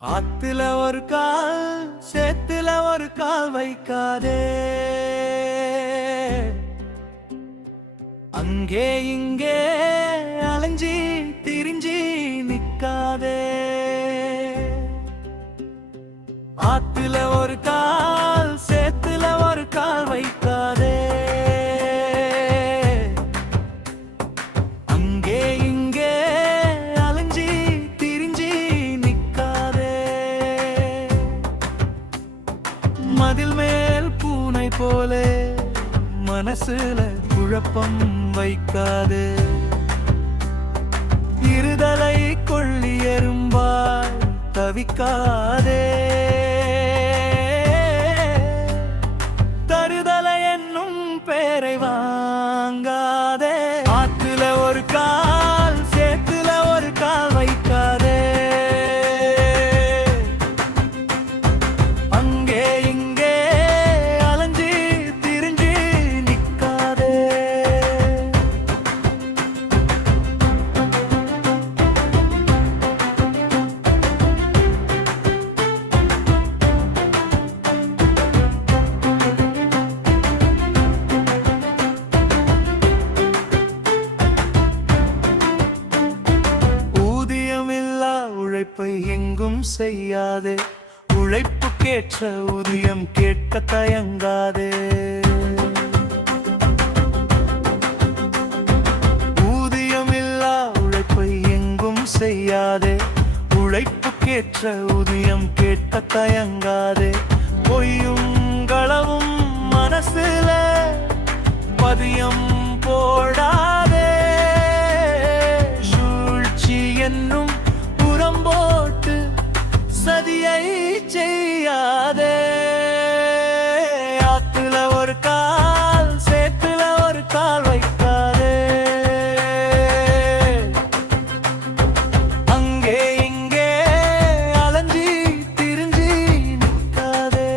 ஆத்துல ஒரு கால் சேத்துல ஒரு கால் வைக்காதே, அங்கே இங்கே அலைஞ்சி திரிஞ்சி நிக்காதே. ஆத்துல ஒரு கால் சேத்துல ஒரு கால் வைக்காதே, அங்கே இங்கே அலைஞ்சி திரிஞ்சி நிக்காதே. மதில் மேல் பூனை போலே மனசுல குழப்பம் வைக்காது, இருதலை கொள்ளி எறும்பாய் தவிக்காதே. தருதலை என்னும் பேரை வாங்காதே. ஆத்துல ஒரு கால் சேத்துல ஒரு கால் வைக்காதே, அங்கே இங்கே அலைஞ்சி திரிஞ்சி நிக்காதே. ஊதியமில்லா உழைப்பை எங்கும் செய்யாதே, உழைப்புக்கேற்ற ஊதியம் கேட்க தயங்காதே. ஊதியமில்லா உழைப்பை எங்கும் செய்யாதே, உழைப்புக்கேற்ற ஊதியம் கேட்க தயங்காதே. பொய்யும் களவும் மனசுல பதியம் போடாதே, சூழ்ச்சி என்னும் புறம்போட்டு சதியை செய்யாதே. ஆத்துல ஒரு கால் சேத்துல ஒரு கால் வைக்காதே, அங்கே இங்கே அலைஞ்சி திரிஞ்சி நிக்காதே.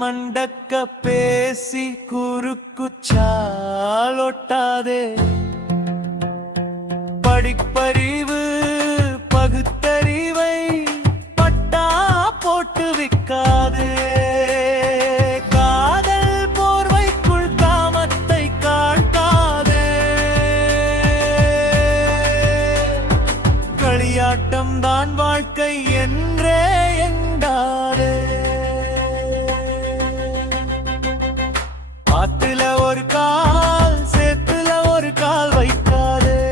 மண்டக்க பேசி குறுக்குச்சாலொட்டாதே, படிப்பறிவு பகுத்தறிவை பட்டா போட்டு விக்காதே. காதல் போர்வைக்குள் காமத்தை காட்டாதே, களியாட்டம் தான் வாழ்க்கை என்றே எண்டாதே. ஆத்துல ஒரு கால் சேத்துல ஒரு கால் வைக்காதே,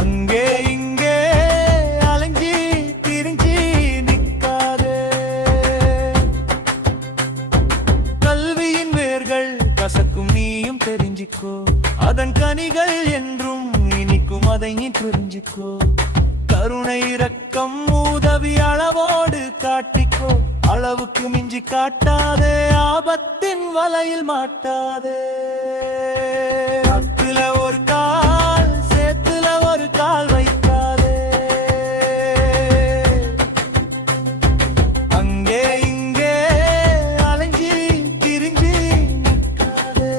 அங்கே இங்கே அலைஞ்சி திரிஞ்சி நிக்காதே. கல்வியின் வேர்கள் கசக்கும் நீயும் தெரிஞ்சிக்கோ, அதன் கனிகள் என்றும் இனிக்கும் அதை நீ புரிஞ்சிக்கோ. கருணை இரக்கம் உதவி அளவோடு காட்டிக்கோ, அளவுக்கு மிஞ்சி காட்டாதே, ஆபத்தின் வலையில் மாட்டாதே. ஆத்துல ஒரு கால் சேத்துல ஒரு கால் வைக்காதே, அங்கே இங்கே அலைஞ்சி திரிஞ்சி நிக்காதே.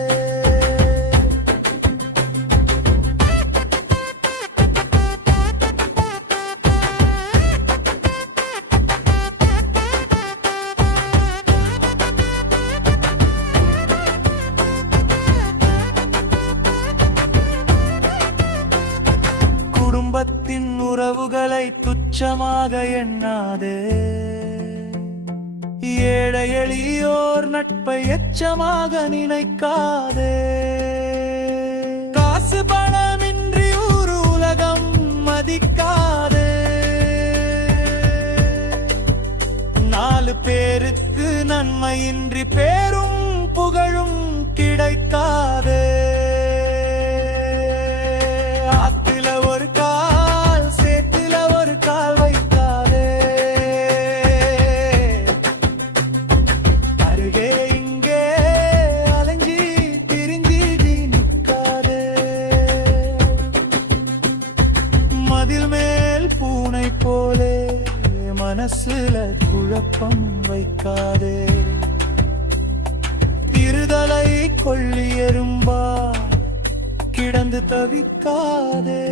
குடும்பத்தின் உறவுகளை துச்சமாக எண்ணாதே, ஏழை எளியோர் நட்பை எச்சமாக நினைக்காதே. காசு பணமின்றி ஒரு உலகம் மதிக்காதே, நாலு பேருக்கு நன்மையின்றி பேரும் புகழும் கிடைக்காதே. அருகே இங்கே அலைஞ்சி திரிஞ்சி மனசுல குழப்பம் வைக்காதே. இருதலை கொள்ளி எறும்பா கிடந்து தவிக்காதே.